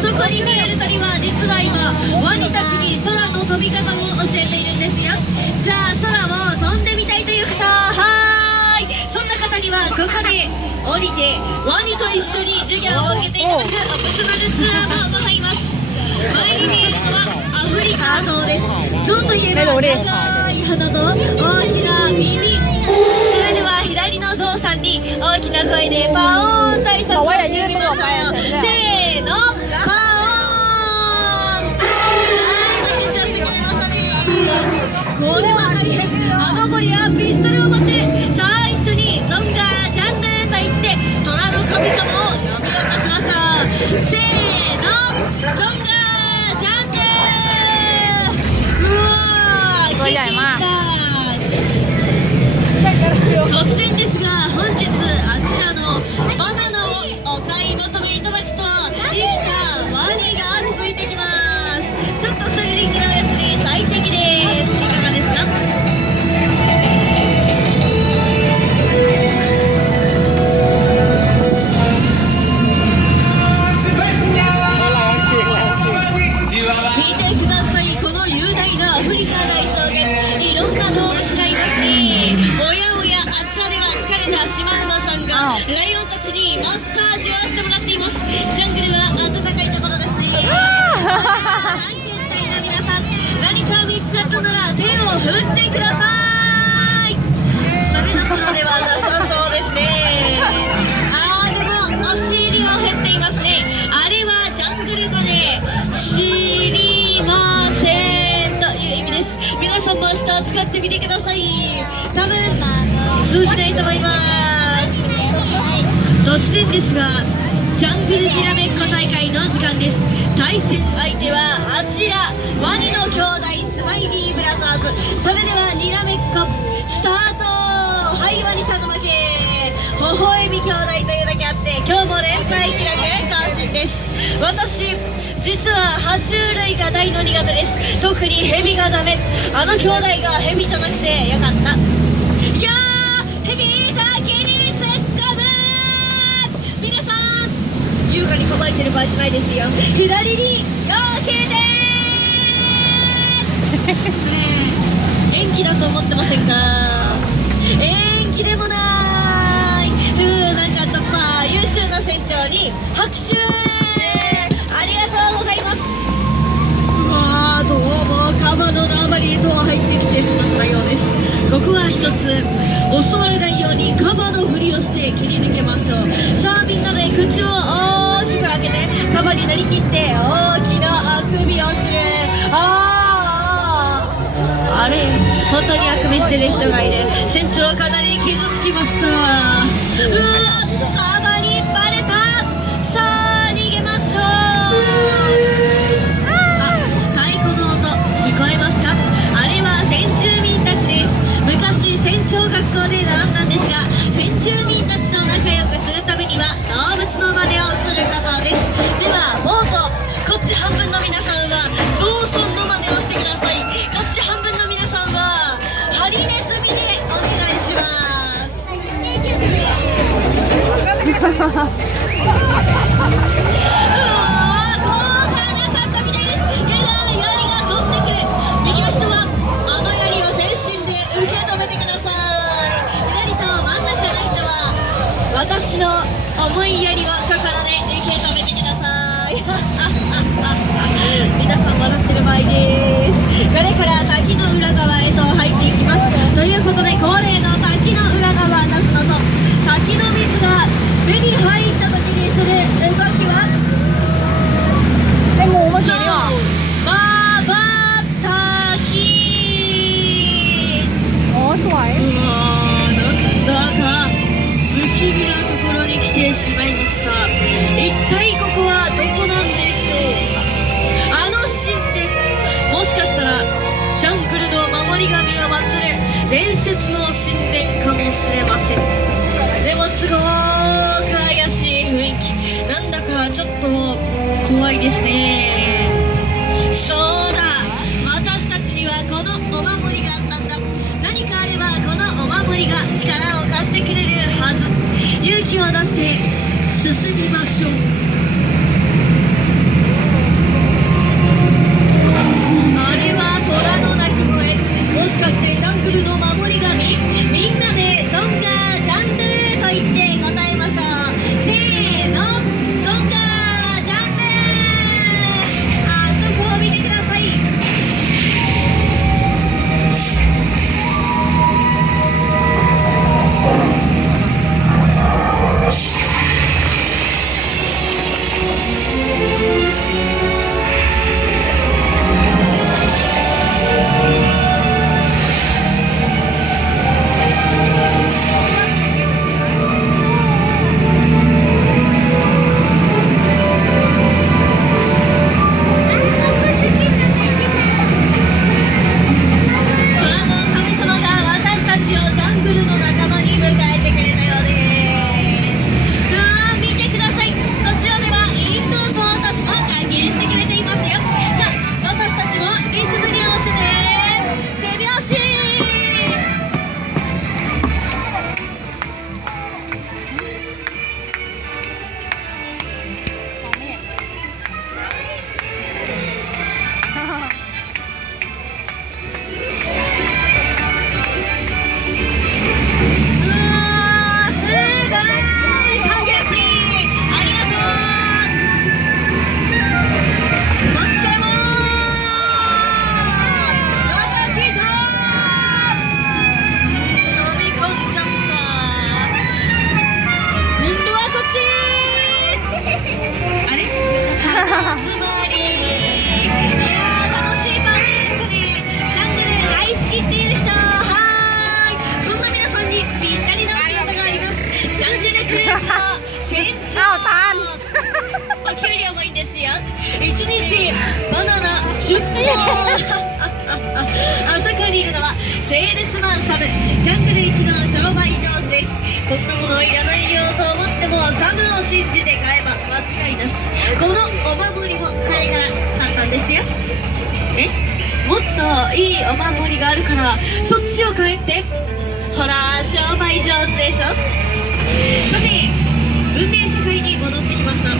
そこに見える鳥は実は今ワニたちに空の飛び方を教えているんですよ。じゃあ空を飛んでみたいという方、はーい、そんな方にはここで降りてワニと一緒に授業を受けていただくオプショナルツアーもございます。前に見えるのはアフリカゾウです。ゾウといえば長い鼻と大きな耳。それでは左のゾウさんに大きな声でパオーンと挨拶をしてみましょう。せーの、パオーン。これは大変。あの子にはピストルを持って、さあ一緒にゾンガージャンルと言って虎の神様を呼び起こしましょう。せーの、ゾンガージャンル。うわー、ตัวใหญ่มาก 突然ですが本日あちらのバナナをお買い求めいただくと生きたワニがついてきます。ちょっとスリリングなやつに最適です。いかがですか？見てください、この雄大なアフリカ大草原、いろんな動物がいますね。おやおや、あちらでは疲れたシマウマさんがライオンたちにマッサージをしてもらっています。ジャングルは暖かいところですね。探検隊の皆さん、何か見つかったなら手を振ってください。それどころではなさそうですね。でも足入りは減っていますね。あれはジャングル語で知りませんという意味です。皆さんも下を使ってみてください。多分通じないと思います。突然ですがジャングルにらめっこ大会の時間です。対戦相手はあちらワニの兄弟スマイリーブラザーズ。それではにらめっこスタート。はい、ワニさんの負け。微笑み兄弟というだけあって今日も連敗記録更新です。私実は爬虫類が大の苦手です。特にヘビがダメ。あの兄弟がヘビじゃなくてよかった。いやー、ヘビだけに突っ込む。皆さん優雅に構えてる場合じゃないですよ。左に避けてー演技だと思ってませんか？演技でもない。なんか突破。優秀な船長に拍手。ありがとうございます。うわー、どうもカバの縄張りへと入ってきてしまったようです。ここは一つ襲われないようにカバのふりをして切り抜けましょう。さあみんなで口を大きく開けてカバになりきって大きなあくびをする。あれ、本当にあくびしてる人がいる。船長かなり傷つきました。うわー、カバにバレた。さあ逃げましょう。太鼓の音聞こえますか？あれは先住民たちです。昔船長学校で習ったんですが、先住民たちと仲良くするためには動物の真似をすることです。ではボートこっち半分の皆さんはゾウソンの真似をしてください。こっち半分の皆さんはハリネズミでお願いします。うわー、効果なかったみたいです。やだ、槍が飛んでくる。右の人はあの槍を全身で受け止めてください。左と真ん中の人は私の重い槍を心で受け止めてください。皆さん笑ってる場合です。これから滝の裏側へと入っていきます。ということで恒例の滝の裏側なすのと滝の水が目に入った時にする動きはงูเมื่อกี้นี่หว่าまばたき。สวย なんだか不気味なところに来てしまいました。一体ここはどこなんでしょう？あの神殿、もしかしたらジャングルの守り神を祀る伝説の神殿かもしれません。でもすごく怪しい雰囲気。なんだかちょっと怖いですね。そうだ、私たちにはこのお守りがあったんだ。何かあればこのお守りが力を貸してくれるはず。勇気を出して進みましょう。バナナ10本あそこにいるのはセールスマンサム、ジャングル一の商売上手です。こんなものいらないよと思ってもサムを信じて買えば間違いなし。このお守りも買いが簡単ですよ。もっといいお守りがあるからそっちを買えって。ほら商売上手でしょ。さて文明社会に戻ってきました。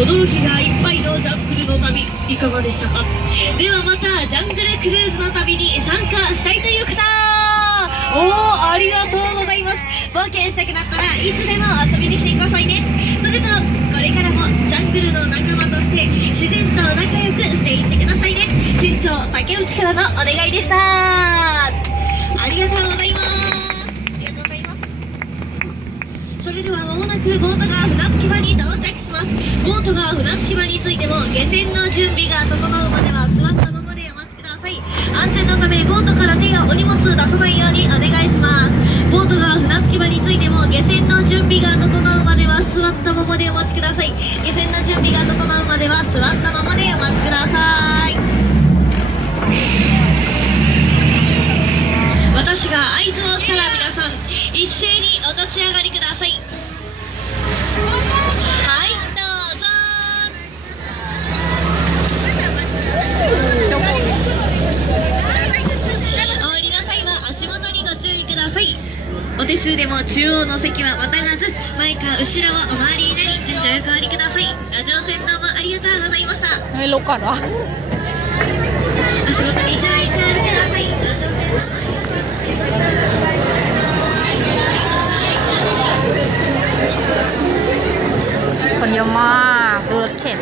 驚きがいっぱいのジャングルの旅いかがでしたか。ではまたジャングルクルーズの旅に参加したいという方、ありがとうございます。冒険したくなったらいつでも遊びに来てくださいね。それとこれからもジャングルの仲間として自然と仲良くしていってくださいね。船長竹内からのお願いでした。ありがとうございます。それでは間もなくボートが船着き場に到着します。ボートが船着き場についても下船の準備が整うまでは座ったままでお待ちください。安全のためボートから手やお荷物出さないようにお願いします。ボートが船着き場についても下船の準備が整うまでは座ったままでお待ちください。下船の準備が整うまでは座ったままでお待ちください。私が合図をしたら皆さん一斉にお立ち上がりください。はいどうぞ。降りなさいは足元にご注意ください。お手数でも中央の席はまたがず前か後ろをお回りになり順序よくお降りください。ご乗船どうもありがとうございました。ロカラ足元に注意してお降りください。ご乗船คนเยอะมากดูรถเข็น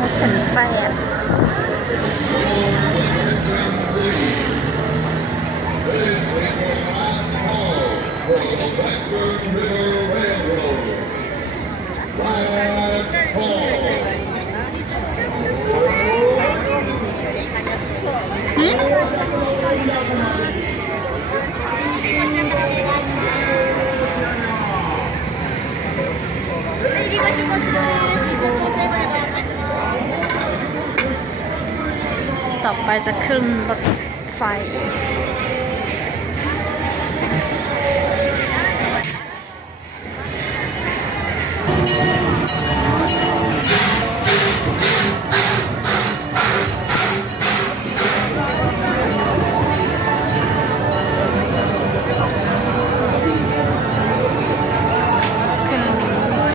รถเข็นแฟนต่อไปจะขึ้นรถไฟ